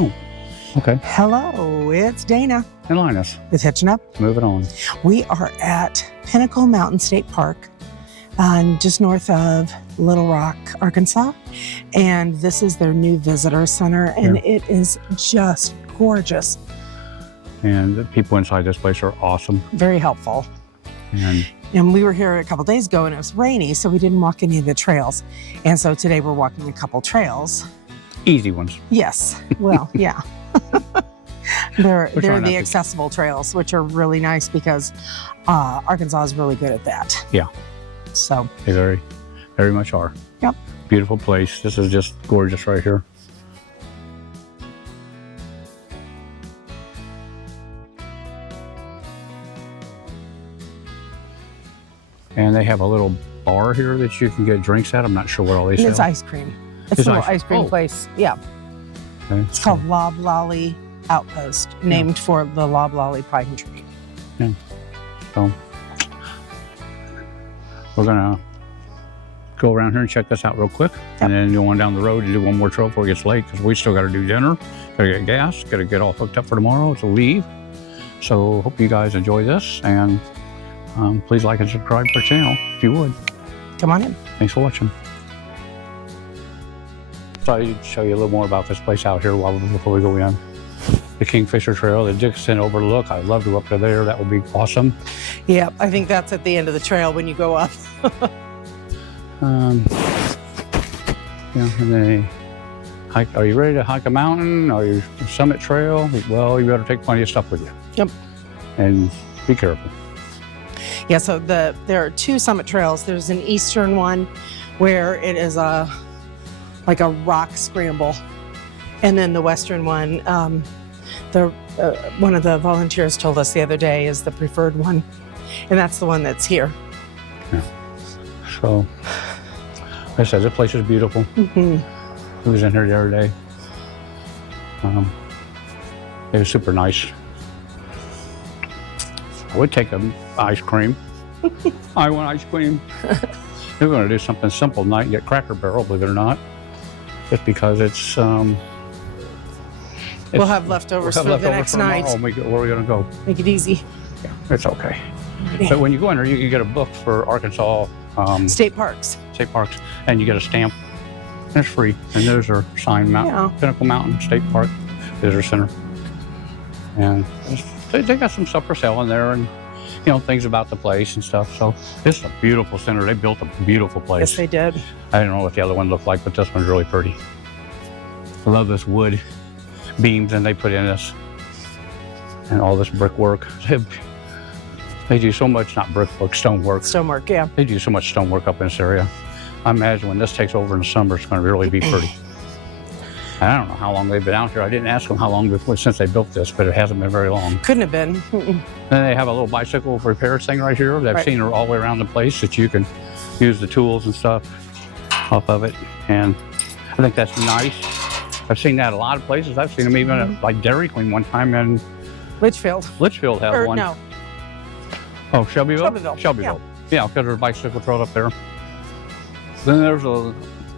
Oh, okay. Hello, it's Dana And Linus, with Hitching Up. moving on. We are at Pinnacle Mountain State Park, just north of Little Rock, Arkansas. And this is their new visitor center, and it is just gorgeous. And the people inside this place are awesome. Very helpful. And we were here a couple days ago and it was rainy, so we didn't walk any of the trails. And so today we're walking a couple trails. Easy ones. Yes. Well, yeah. They're trying the accessible trails, which are really nice because Arkansas is really good at that. Yeah. So They very, very much are. Yep. Beautiful place. This is just gorgeous right here. And they have a little bar here that you can get drinks at. I'm not sure what all they sell. it's ice cream. It's a little ice cream place. Yeah. Okay. It's called Loblolly Outpost, named for the loblolly pine tree. Yeah. So we're gonna go around here and check this out real quick, and then go on down the road and do one more trail before it gets late, because we still got to do dinner, got to get gas, got to get all hooked up for tomorrow to leave. So hope you guys enjoy this, and please like and subscribe to our channel if you would. Come on in. Thanks for watching. So I'll show you a little more about this place out here before we go in. The Kingfisher Trail, the Dixon Overlook. I'd love to go up to there. That would be awesome. Yeah, I think that's at the end of the trail when you go up. And they hike. Are you ready to hike a mountain? Are you summit trail? Well, you better take plenty of stuff with you. Yep. And be careful. Yeah, so there are two summit trails. There's an eastern one where it is like a rock scramble. And then the western one, one of the volunteers told us the other day is the preferred one. And that's the one that's here. Yeah. So, like I said, this place is beautiful. Mm-hmm. We was in here the other day. It was super nice. I would take an ice cream. I want ice cream. We're going to do something simple tonight and get Cracker Barrel, believe it or not. Just because it's we'll have leftovers for the next night. Where are we going to go? Make it easy. Yeah, it's okay. But when you go in there, you can get a book for Arkansas State Parks. State Parks, and you get a stamp. And it's free. And there's our sign, Pinnacle Mountain State Park Visitor Center. And they got some stuff for sale in there, and things about the place and stuff. So this is a beautiful center. They built a beautiful place. Yes, they did. I don't know what the other one looked like, but this one's really pretty. I love this wood beams and they put in this, and all this brickwork. They do so much, not brickwork, stonework. Stonework, yeah. They do so much stonework up in this area. I imagine when this takes over in the summer, it's going to really be pretty. I don't know how long they've been out here. I didn't ask them how long since they built this, but it hasn't been very long. Couldn't have been. Then they have a little bicycle repair thing right here. I've seen her all the way around the place that you can use the tools and stuff off of it. And I think that's nice. I've seen that a lot of places. I've seen them even at like Dairy Queen one time in Litchfield. Litchfield has one. No. Oh, Shelbyville? Shelbyville. Yeah, because there's a bicycle trail up there. Then there's a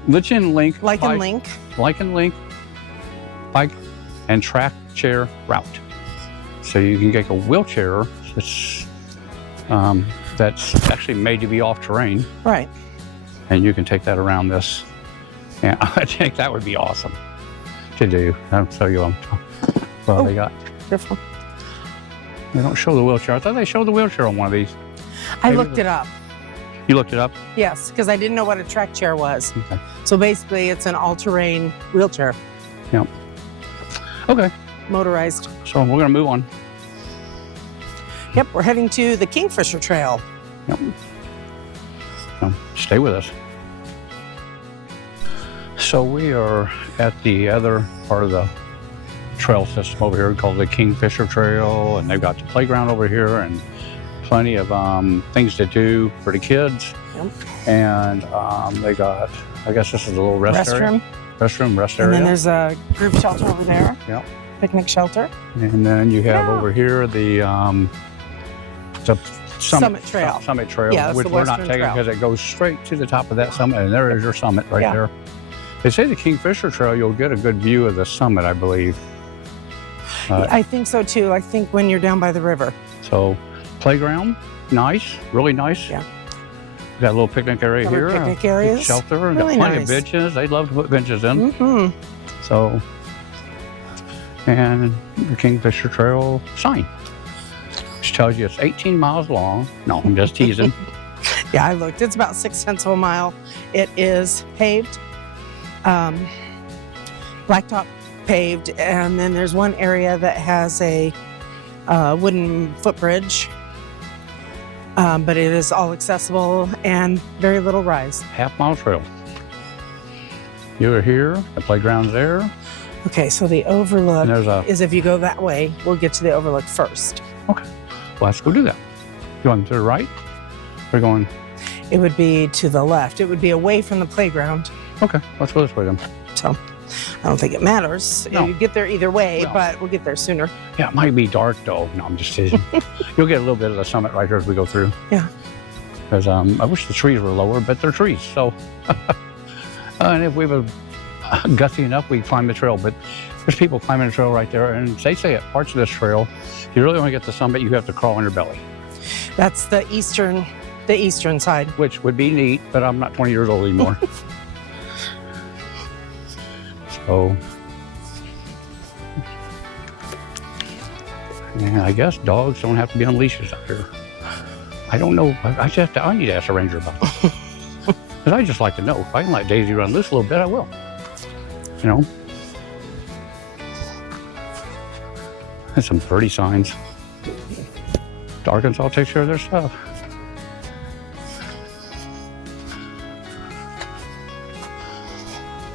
Lichen Link bike and track chair route. So you can get a wheelchair that's actually made to be off terrain. Right. And you can take that around this. And I think that would be awesome to do. I'll tell you what they got. Careful. They don't show the wheelchair. I thought they showed the wheelchair on one of these. I looked it up. You looked it up? Yes, because I didn't know what a track chair was. Okay. So basically it's an all-terrain wheelchair. Yep. Okay. Motorized. So we're going to move on. Yep, we're heading to the Kingfisher Trail. Yep. So stay with us. So we are at the other part of the trail system over here called the Kingfisher Trail, and they've got the playground over here and plenty of things to do for the kids. Yep. And they got, I guess this is a little rest area. Rest area. And then there's a group shelter over there. Yep. Picnic shelter. And then you have over here the Summit Trail. Summit Trail, yeah, which we're not taking because it goes straight to the top of that summit, and there is your summit right there. They say the Kingfisher Trail, you'll get a good view of the summit, I believe. I think so too. I think when you're down by the river. So, playground, nice, really nice. Yeah. We got a little picnic area Covered here. picnic areas. Shelter. Really Got plenty nice. of benches. They'd love to put benches in. Mm-hmm. So, and the Kingfisher Trail sign, which tells you it's 18 miles long. No, I'm just teasing. Yeah, I looked. It's about 0.6 of a mile. It is paved, blacktop paved, and then there's one area that has a wooden footbridge, but it is all accessible and very little rise. Half-mile trail. You're here. The playground's there. Okay, so the overlook And there's a. is if you go that way, we'll get to the overlook first. Okay. Well, let's go do that. You want to the right? We're going. It would be to the left. It would be away from the playground. Okay. Let's go this way then. So I don't think it matters. No. You get there either way, No. but we'll get there sooner. Yeah, it might be dark though. No, I'm just teasing. You'll get a little bit of the summit right here as we go through. Yeah. Because I wish the trees were lower, but they're trees. So, and if we were gutsy enough, we'd climb the trail. But there's people climbing the trail right there, and they say at parts of this trail, if you really want to get to the summit, you have to crawl on your belly, That's the eastern side. which would be neat. But I'm not 20 years old anymore. So, yeah, I guess dogs don't have to be on leashes up here. I don't know. I need to ask a ranger about that. Because I just like to know. If I can let Daisy run loose a little bit, I will. You know? There's some pretty signs. Arkansas takes care of their stuff.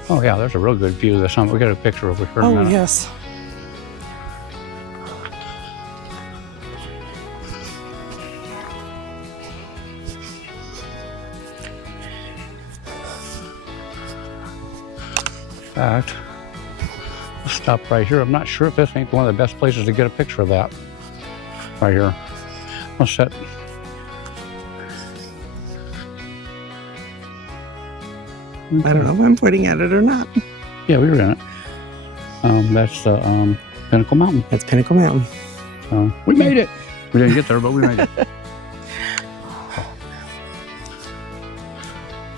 Oh yeah, there's a real good view of the summit. We got a picture over here in a Oh, minute. yes. In fact, we'll stop right here. I'm not sure if this ain't one of the best places to get a picture of that. Right here. I'll set. I don't know if I'm pointing at it or not. Yeah, we were in it. That's the Pinnacle Mountain. That's Pinnacle Mountain. We made it. We didn't get there, but we made it.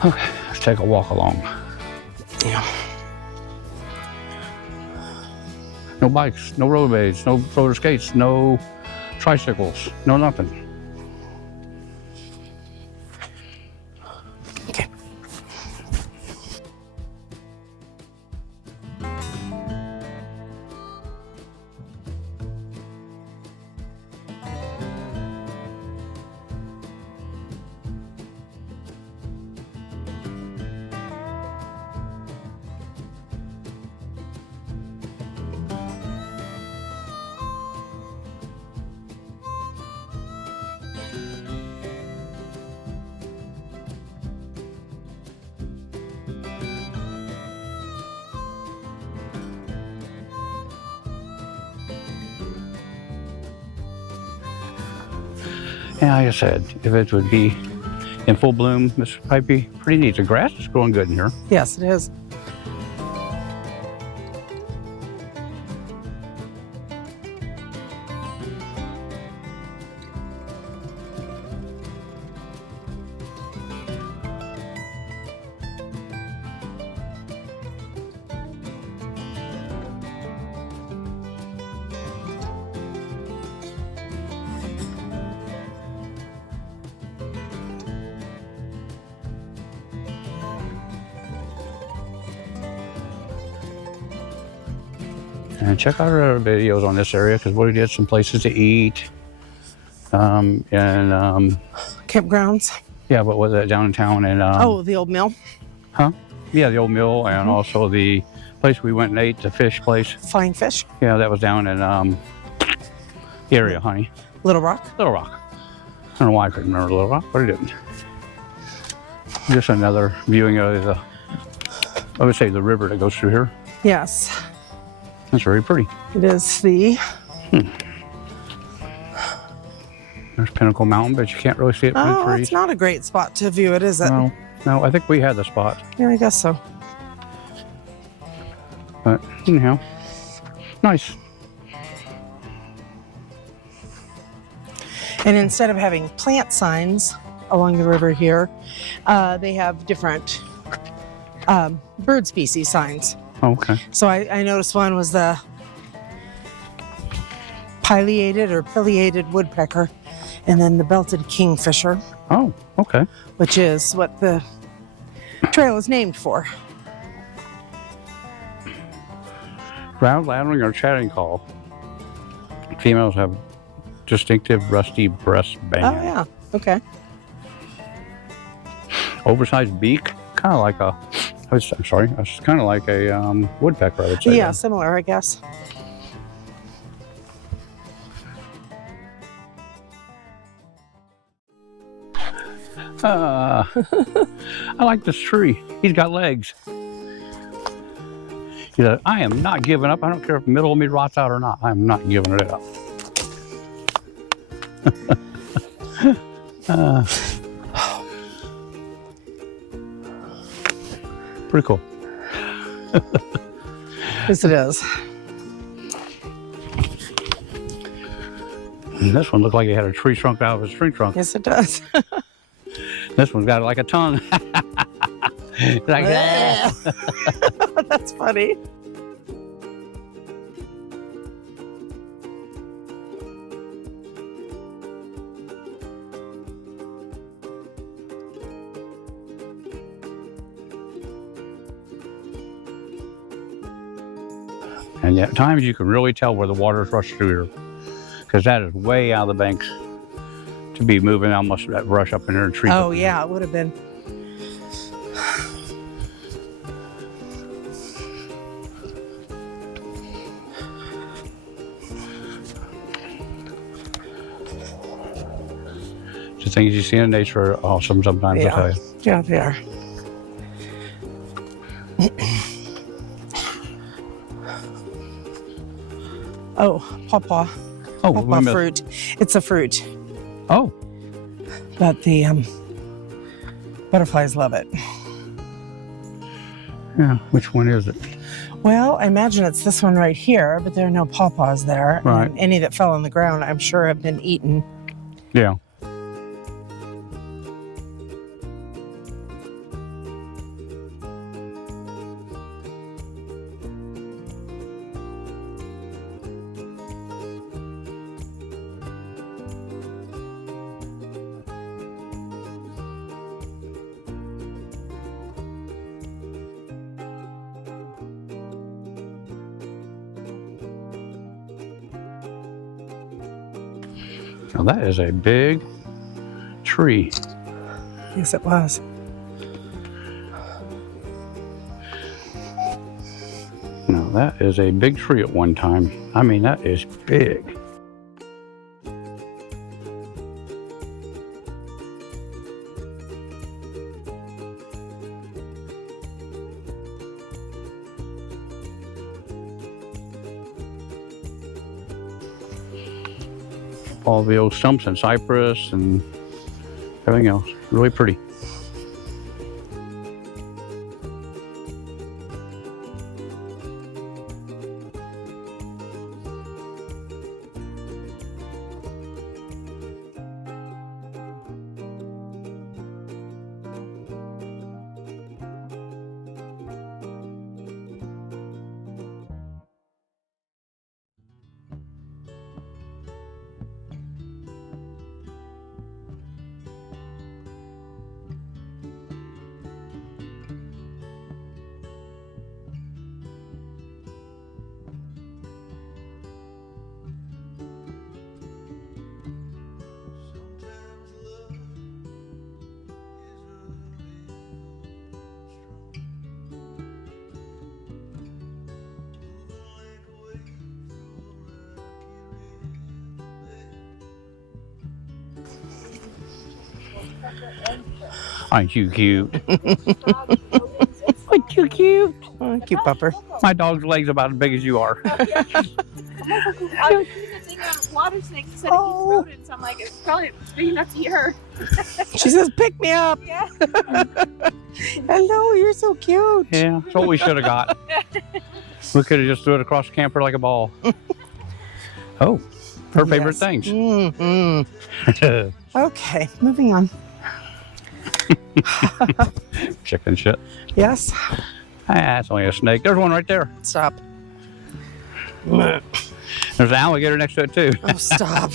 Okay, let's take a walk along. Yeah. No bikes, no rollerblades, no roller skates, no tricycles, no nothing. Okay. And like I said, if it would be in full bloom, this might be pretty neat. The grass is growing good in here. Yes, it is. And check out our videos on this area because we did some places to eat. Campgrounds. Yeah, what was that down in town? And Oh, the old mill. yeah, the old mill, and also the place we went and ate, the fish place. Flying Fish. Yeah, that was down in the area, honey. Little Rock. Little Rock. I don't know why I couldn't remember Little Rock, but I didn't. Just another viewing of the, I would say, the river that goes through here. Yes, That's very pretty. it is the. There's Pinnacle Mountain, but you can't really see it from the Oh, trees. it's not a great spot to view it, is it? No, I think we had the spot. Yeah, I guess so. But anyhow, nice. And instead of having plant signs along the river here, they have different bird species signs. Okay. So I noticed one was the pileated woodpecker, and then the belted kingfisher. Oh, okay. Which is what the trail is named for. Loud, lattering, or chatting call. Females have distinctive rusty breast band. Oh, yeah. Okay. Oversized beak, kind of like a, it's kind of like a woodpecker, I would say. Yeah, similar, I guess. I like this tree. He's got legs. He said, I am not giving up. I don't care if the middle of me rots out or not. I'm not giving it up. Pretty cool. Yes, it is. And this one looked like he had a tree trunk out of his tree trunk. Yes, it does. This one's got like a tongue. Like that. That's funny. And yet, at times you can really tell where the water's rushed through here, because that is way out of the banks to be moving almost that rush up in there and trees. Oh, yeah, it would have been. The things you see in nature are awesome sometimes, Yeah. I tell you. Yeah, they are. Oh, pawpaw. Oh, Pawpaw fruit. It's a fruit, Oh, but the butterflies love it. yeah. Which one is it? Well, I imagine it's this one right here, but there are no pawpaws there. Right. And any that fell on the ground, I'm sure, have been eaten. Yeah. Now that is a big tree. Yes, it was. Now that is a big tree at one time. I mean, that is big. All the old stumps and cypress and everything else. Really pretty. Aren't you cute? Aren't you cute? Oh, cute pupper. My dog's leg's about as big as you are. I was doing the thing on water snakes instead of each rodents. I'm like, it's probably big enough to hear. She says, pick me up. Yeah. Hello, you're so cute. Yeah, that's what we should have got. We could have just threw it across the camper like a ball. Oh, Her favorite Yes. things. Mhm. Okay, moving on. Chicken shit. Yes. That's only a snake. There's one right there. Stop. There's an alligator next to it too. Oh, stop.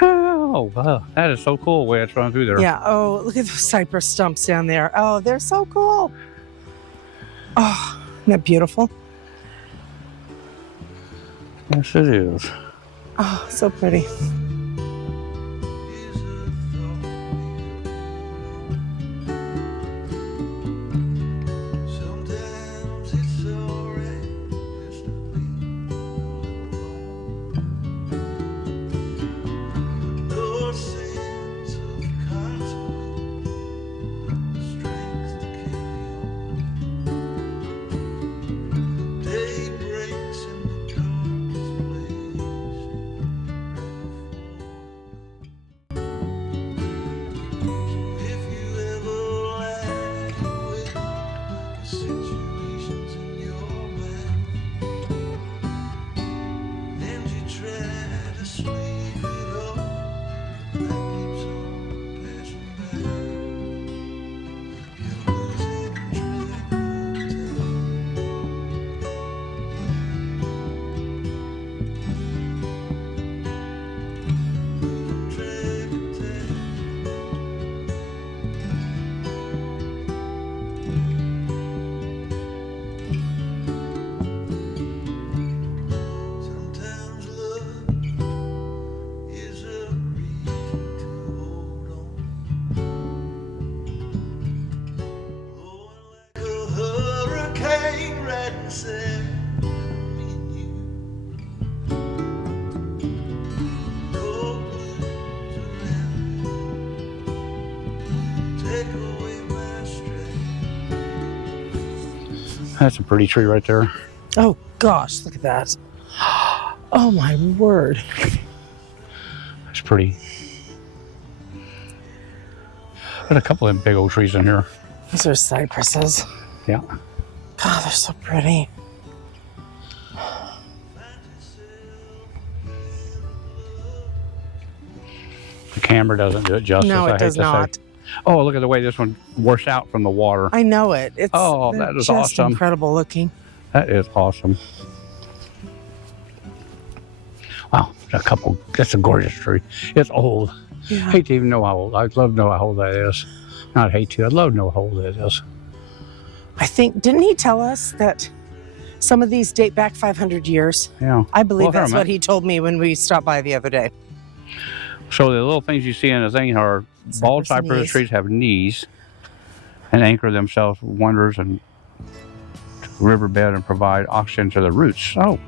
Oh, wow. That is so cool the way it's running through there. Yeah. Oh, look at those cypress stumps down there. Oh, they're so cool. Oh, isn't that beautiful? Yes, it is. Oh, so pretty. Sometimes it's alright just to be alone. No sense of consequence, strength to carry on. Day breaks in the darkest place, so if you ever lie awake, situations in your mind, and you try to sleep it off, life keeps on passing by. You're losing track of time. Sometimes love is a reason to hold on. Blowing like a hurricane right inside me and you. Cold blues around me, take away my strength. That's a pretty tree right there. Oh, gosh, look at that. Oh, my word. It's pretty. Got a couple of them big old trees in here. Those are cypresses. Yeah. God, they're so pretty. The camera doesn't do it justice. No, I it hate does to say. not. Oh, look at the way this one washed out from the water. I know it. It's Oh, they're that is just awesome. incredible looking. That is awesome. Wow, that's a gorgeous tree. It's old. Yeah. I hate to even know how old. I'd love to know how old that is. Not hate to, I'd love to know how old that is. I think, didn't he tell us that some of these date back 500 years? Yeah. I believe Well, here, that's man. what he told me when we stopped by the other day. So the little things you see in the thing are bald Cypress cypress knees. trees have knees and anchor themselves wonders and riverbed and provide oxygen to the roots. Oh,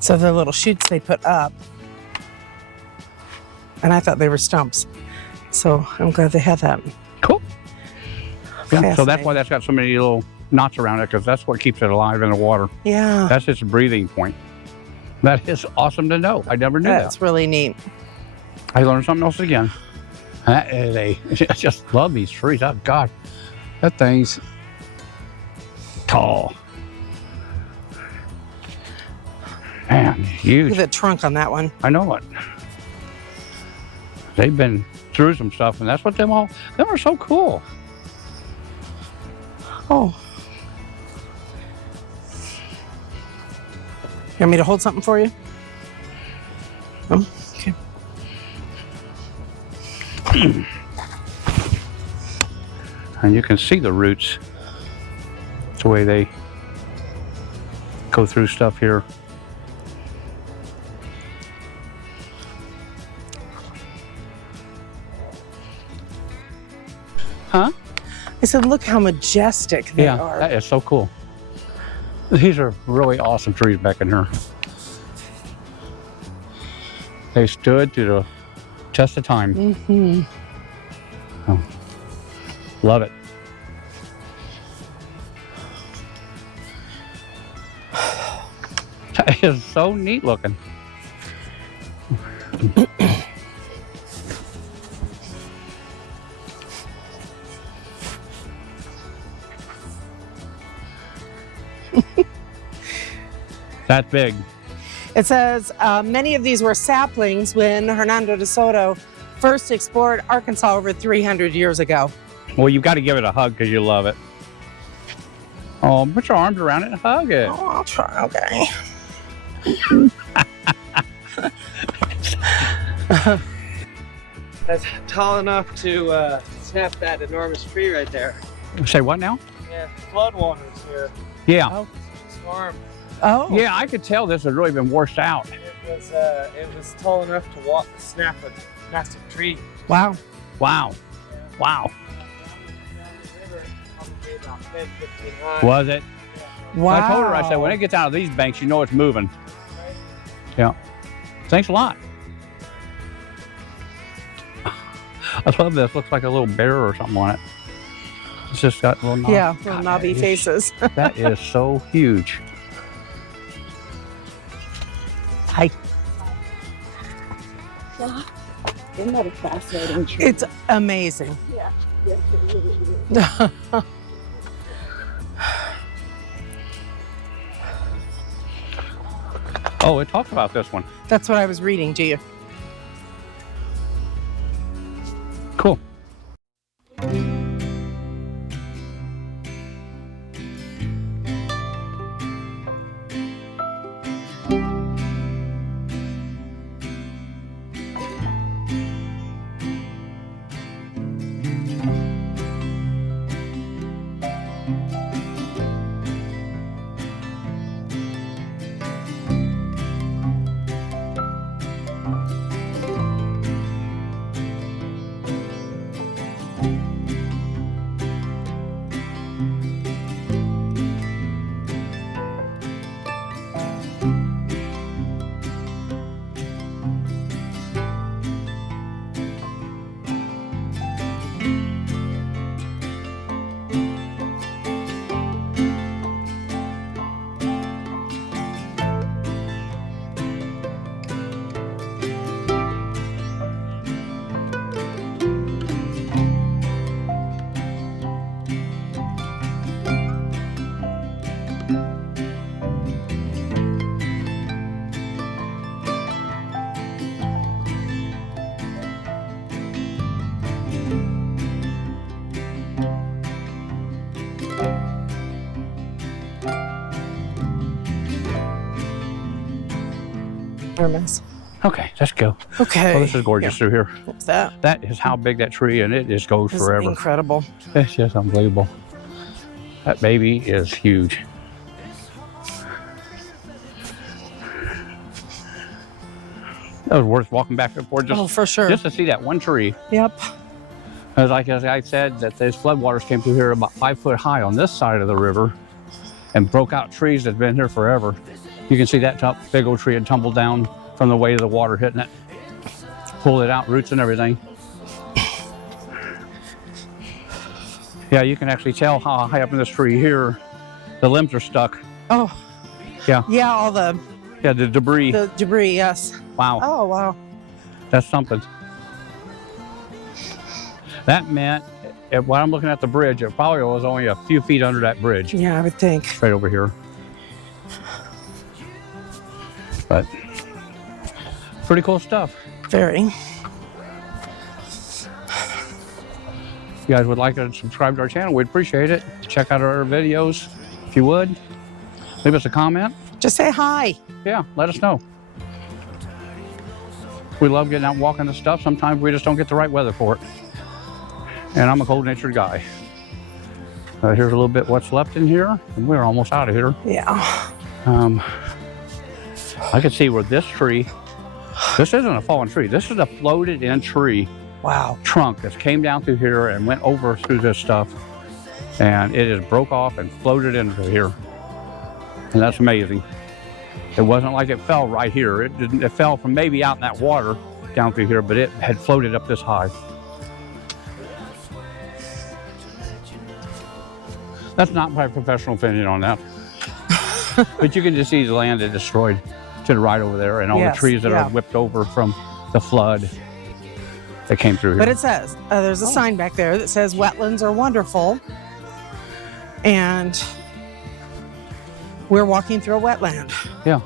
So the little shoots they put up, and I thought they were stumps. So I'm glad they have that. cool. Yeah, so that's Fascinating. why that's got so many little knots around it, because that's what keeps it alive in the water. Yeah, That's its breathing point. That is awesome to know. I never knew that's really neat. that. I learned something else again. That is I just love these trees. Oh, God. That thing's tall. Man, Look huge. at the trunk on that one. I know it. They've been through some stuff, and that's what them are so cool. Oh. You want me to hold something for you? Oh, okay. And you can see the roots, the way they go through stuff here. Huh? I said, look how majestic they Yeah, are. that is so cool. These are really awesome trees back in here. They stood to the test of time. Mm-hmm. Oh, love it. That is so neat looking. That big. It says many of these were saplings when Hernando de Soto first explored Arkansas over 300 years ago. Well, you've got to give it a hug because you love it. Oh, put your arms around it and hug it. Oh, I'll try. Okay. That's tall enough to snap that enormous tree right there. Say what now? Yeah, floodwaters here. Yeah. Storm. Oh. Yeah, I could tell this has really been washed out. It was tall enough to snap a massive tree. Wow. Wow. Wow. River, probably about 10, 15 high. Was it? Wow. Well, I told her, I said, when it gets out of these banks, you know it's moving. Yeah. Thanks a lot. I love this. Looks like a little bear or something on it. It's just got little knobs. Yeah, little knobby faces. That is so huge. Hi. Yeah. Isn't that a fascinating tree? It's amazing. Yeah. Yes, it really is. Oh, it talks about this one. That's what I was reading to you. Cool. Okay, let's go. Okay. Oh, this is gorgeous through here. What's that? That is how big that tree, and it just goes It's forever. incredible. It's just unbelievable. That baby is huge. That was worth walking back and forth Oh, for sure. just to see that one tree. Yep. As I said, that these floodwaters came through here about 5 foot high on this side of the river and broke out trees that's been here forever. You can see that top big old tree had tumbled down from the weight of the water hitting it. Pulled it out, roots and everything. Yeah, you can actually tell how high up in this tree here, the limbs are stuck. Oh. Yeah. Yeah, all the Yeah, the debris. debris, yes. Wow, Oh, wow. that's something. That meant, when I'm looking at the bridge, it probably was only a few feet under that bridge, Yeah, I would think. right over here. But pretty cool stuff. Very. If you guys would like to subscribe to our channel, we'd appreciate it. Check out our videos if you would. Leave us a comment. Just say hi. Yeah, let us know. We love getting out and walking this stuff. Sometimes we just don't get the right weather for it. And I'm a cold-natured guy. Here's a little bit what's left in here, and we're almost out of here. Yeah. I can see where this tree, this isn't a fallen tree. This is a floated-in tree Wow. trunk that came down through here and went over through this stuff, and it just broke off and floated into here. And that's amazing. It wasn't like it fell right here. It fell from maybe out in that water down through here, but it had floated up this high. That's not my professional opinion on that. But you can just see the land that destroyed to the right over there, and all Yes, the trees that yeah. are whipped over from the flood that came through here. But it says, there's a sign back there that says wetlands are wonderful. And we're walking through a wetland. Yeah.